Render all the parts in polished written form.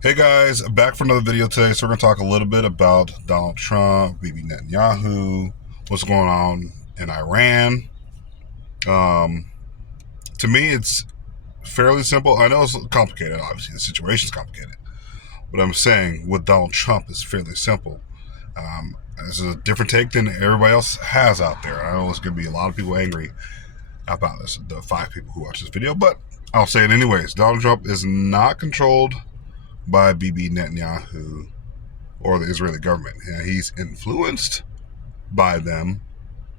Hey guys, back for another video today. So we're going to talk a little bit about Donald Trump, Bibi Netanyahu, what's going on in Iran. Um, to me, it's fairly simple. I know it's complicated, obviously. The situation's complicated. But I'm saying with Donald Trump, it's fairly simple. This is a different take than everybody else has out there. I know there's going to be a lot of people angry about this, the 5 people who watch this video, but I'll say it anyways. Donald Trump is not controlled by Bibi Netanyahu or the Israeli government. Yeah, he's influenced by them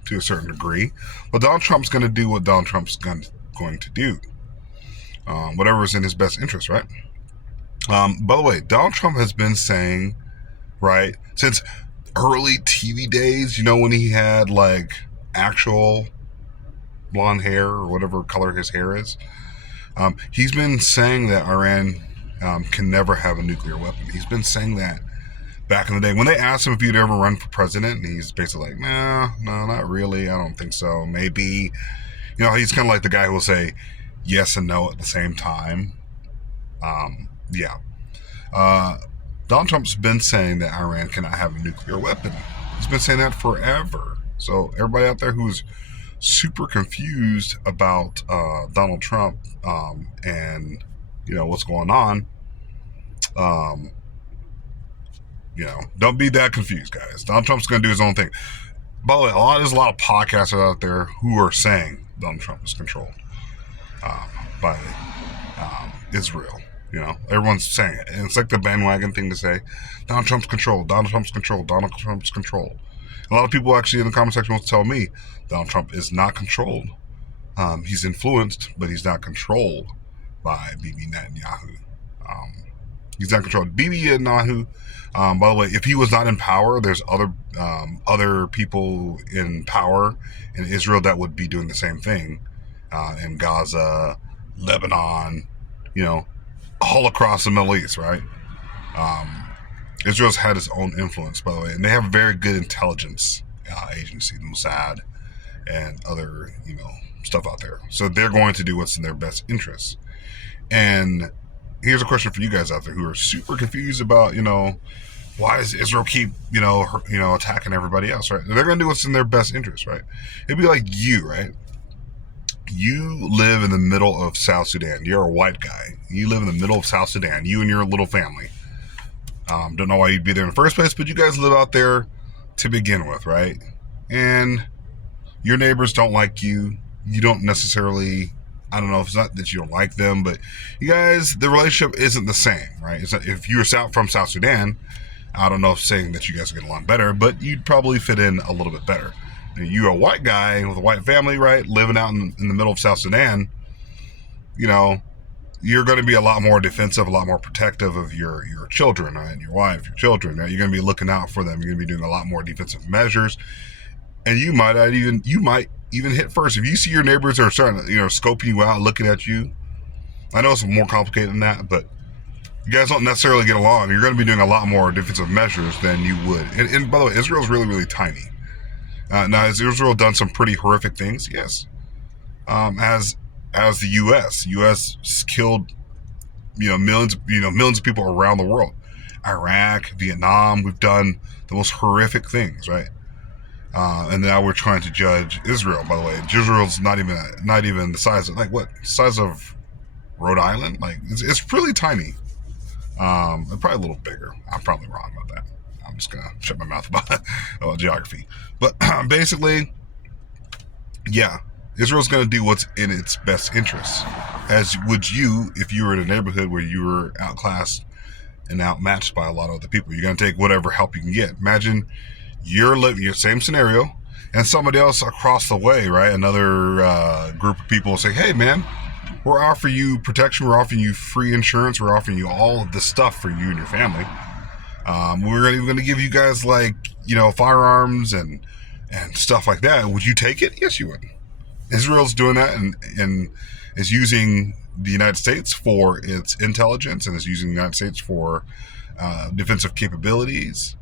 to a certain degree, but Donald Trump's going to do what Donald Trump's going to do, whatever is in his best interest, right? By the way, Donald Trump has been saying, right, since early TV days, when he had like actual blonde hair or whatever color his hair is, he's been saying that Iran can never have a nuclear weapon. He's been saying that back in the day when they asked him if he'd ever run for president, and he's basically like, no, not really. I don't think so. Maybe, he's kind of like the guy who will say yes and no at the same time. Yeah. Donald Trump's been saying that Iran cannot have a nuclear weapon. He's been saying that forever. So everybody out there who's super confused about Donald Trump and what's going on, don't be that confused, guys. Donald Trump's going to do his own thing. By the way, there's a lot of podcasters out there who are saying Donald Trump is controlled by Israel. Everyone's saying it. And it's like the bandwagon thing to say, Donald Trump's controlled, Donald Trump's controlled, Donald Trump's controlled. A lot of people actually in the comment section will tell me Donald Trump is not controlled. He's influenced, but he's not controlled by Bibi Netanyahu. He's not controlled. Bibi Netanyahu, by the way, if he was not in power, there's other people in power in Israel that would be doing the same thing in Gaza, Lebanon, all across the Middle East, right? Israel's had its own influence, by the way, and they have a very good intelligence agency, the Mossad, and other, stuff out there. So they're going to do what's in their best interests. And here's a question for you guys out there who are super confused about, why does Israel keep, attacking everybody else, right? They're going to do what's in their best interest, right? It'd be like you, right? You live in the middle of South Sudan. You're a white guy. You live in the middle of South Sudan. You and your little family. Don't know why you'd be there in the first place, but you guys live out there to begin with, right? And your neighbors don't like you. You don't necessarily, I don't know if it's not that you don't like them, but you guys, the relationship isn't the same, right? It's not, if you're from South Sudan, I don't know if saying that you guys get along better, but you'd probably fit in a little bit better. You're a white guy with a white family, right? Living out in the middle of South Sudan, you're going to be a lot more defensive, a lot more protective of your children, right? And your wife, your children, right? You're going to be looking out for them. You're going to be doing a lot more defensive measures. And you might even hit first. If you see your neighbors are starting to, scoping you out, looking at you, I know it's more complicated than that, but you guys don't necessarily get along. You're going to be doing a lot more defensive measures than you would. And by the way, Israel's really, really tiny. Now, has Israel done some pretty horrific things? Yes. As the U.S. killed, millions of people around the world. Iraq, Vietnam, we've done the most horrific things, right? And now we're trying to judge Israel. By the way, Israel's not even the size of size of Rhode Island. Like it's really tiny. Probably a little bigger. I'm probably wrong about that. I'm just gonna shut my mouth about geography. But basically, yeah, Israel's gonna do what's in its best interest. As would you if you were in a neighborhood where you were outclassed and outmatched by a lot of other people. You're gonna take whatever help you can get. Imagine you're living your same scenario, and somebody else across the way, right? Another group of people say, "Hey, man, we're offering you protection. We're offering you free insurance. We're offering you all of this stuff for you and your family. We're even going to give you guys firearms and stuff like that. Would you take it?" Yes, you would. Israel's doing that and is using the United States for its intelligence and is using the United States for defensive capabilities.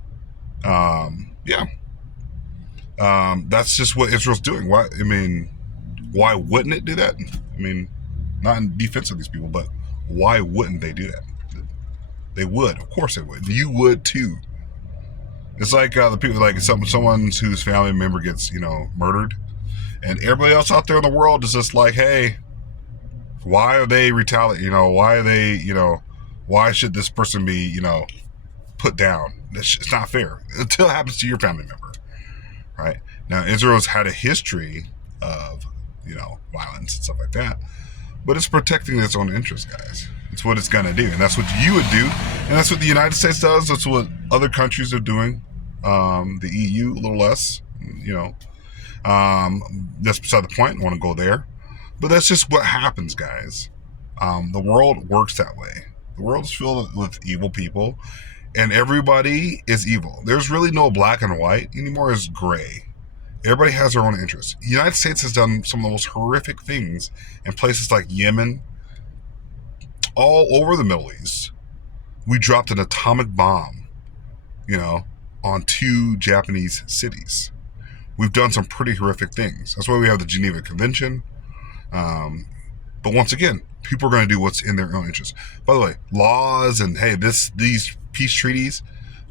That's just what Israel's doing. Why wouldn't it do that? Not in defense of these people, but why wouldn't they do that? They would. Of course they would. You would too. It's like the people, like someone whose family member gets, murdered, and everybody else out there in the world is just like, hey, why are they retaliating? Why are they, why should this person be, put down? It's not fair until it happens to your family member, right? Now, Israel's had a history of, violence and stuff like that, but it's protecting its own interests, guys. It's what it's going to do, and that's what you would do, and that's what the United States does. That's what other countries are doing. The EU, a little less, that's beside the point. I want to go there, but that's just what happens, guys. The world works that way. The world is filled with evil people, and everybody is evil. There's really no black and white anymore. It's gray. Everybody has their own interests. The United States has done some of the most horrific things in places like Yemen, all over the Middle East. We dropped an atomic bomb, on 2 Japanese cities. We've done some pretty horrific things. That's why we have the Geneva Convention. But once again, people are going to do what's in their own interest. By the way, laws and, hey, these peace treaties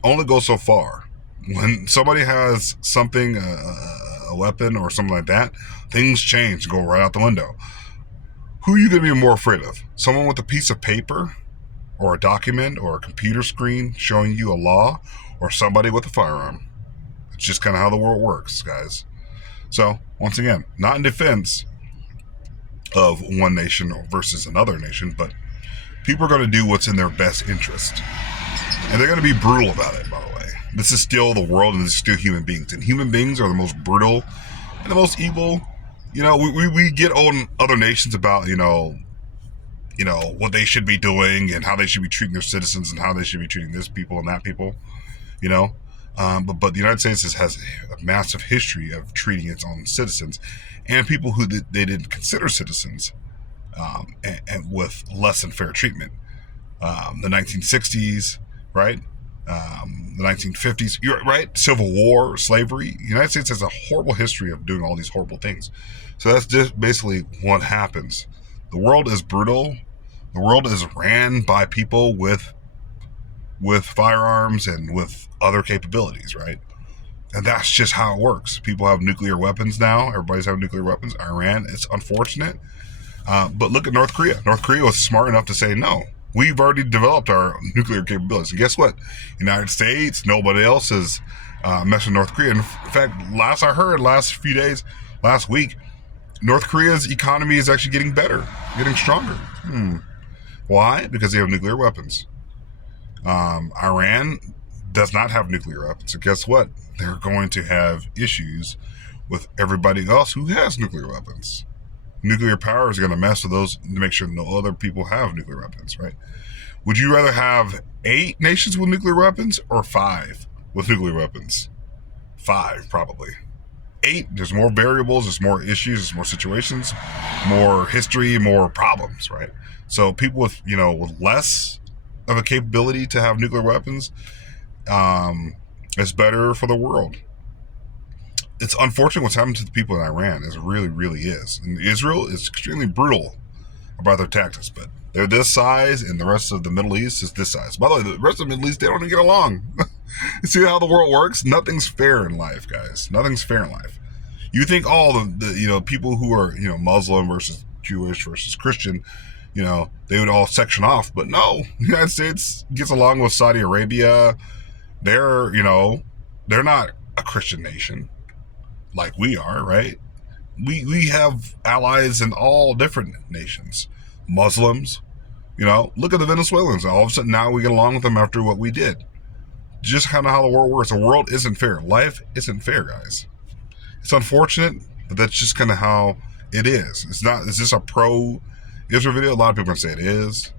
only go so far. When somebody has something, a weapon or something like that, things change, go right out the window. Who are you going to be more afraid of? Someone with a piece of paper or a document or a computer screen showing you a law, or somebody with a firearm? It's just kind of how the world works, guys. So, once again, not in defense of one nation versus another nation, but people are going to do what's in their best interest. And they're going to be brutal about it, by the way. This is still the world, and this is still human beings. And human beings are the most brutal and the most evil. We get on other nations about, what they should be doing and how they should be treating their citizens and how they should be treating this people and that people, But the United States has a massive history of treating its own citizens and people who they didn't consider citizens and with less than fair treatment. The 1960s, right? The 1950s, right? Civil War, slavery. The United States has a horrible history of doing all these horrible things. So that's just basically what happens. The world is brutal. The world is ran by people with firearms and with other capabilities, right? And that's just how it works. People have nuclear weapons now. Everybody's having nuclear weapons. Iran, it's unfortunate. But look at North Korea. North Korea was smart enough to say, no, we've already developed our nuclear capabilities. And guess what? United States, nobody else has messed with North Korea. In fact, last week, North Korea's economy is actually getting better, getting stronger. Why? Because they have nuclear weapons. Iran does not have nuclear weapons. So guess what? They're going to have issues with everybody else who has nuclear weapons. Nuclear power is going to mess with those to make sure no other people have nuclear weapons, right? Would you rather have 8 nations with nuclear weapons or 5 with nuclear weapons? 5, probably. 8, there's more variables, there's more issues, there's more situations, more history, more problems, right? So people with, with less of a capability to have nuclear weapons, it's better for the world. It's unfortunate what's happened to the people in Iran. It really, really is. And Israel is extremely brutal about their tactics, but they're this size, and the rest of the Middle East is this size. By the way, the rest of the Middle East, they don't even get along. You see how the world works? Nothing's fair in life, guys. Nothing's fair in life. You think all the people who are, Muslim versus Jewish versus Christian, they would all section off, but no, the United States gets along with Saudi Arabia. They're not a Christian nation like we are, right? We have allies in all different nations. Muslims, look at the Venezuelans. All of a sudden now we get along with them after what we did. Just kind of how the world works. The world isn't fair. Life isn't fair, guys. It's unfortunate, but that's just kind of how it is. Is this a pro-Israel video? A lot of people are going to say it is.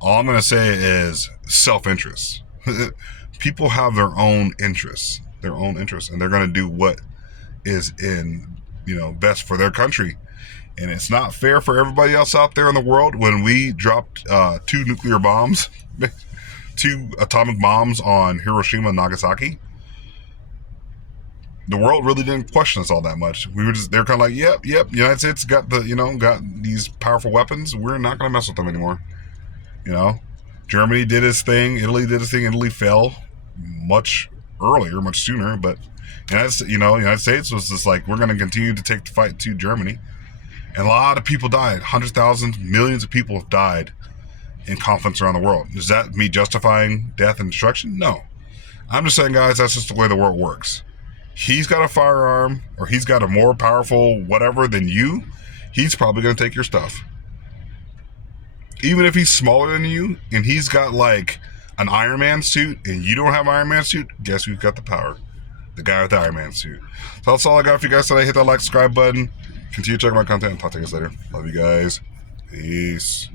All I'm going to say is self-interest. People have their own interests, and they're going to do what is in, best for their country. And it's not fair for everybody else out there in the world. When we dropped 2 nuclear bombs, 2 atomic bombs on Hiroshima and Nagasaki, the world really didn't question us all that much. They're kind of like, yep, United States got got these powerful weapons. We're not going to mess with them anymore. Germany did his thing. Italy did his thing. Italy fell much earlier, much sooner. But United States was just like, we're going to continue to take the fight to Germany. And a lot of people died. 100,000, millions of people have died in conflicts around the world. Is that me justifying death and destruction? No. I'm just saying, guys, that's just the way the world works. He's got a firearm, or he's got a more powerful whatever than you. He's probably going to take your stuff. Even if he's smaller than you, and he's got like an Iron Man suit, and you don't have an Iron Man suit, guess who's got the power? The guy with the Iron Man suit. So that's all I got for you guys today. Hit that like, subscribe button. Continue checking my content, and talk to you guys later. Love you guys. Peace.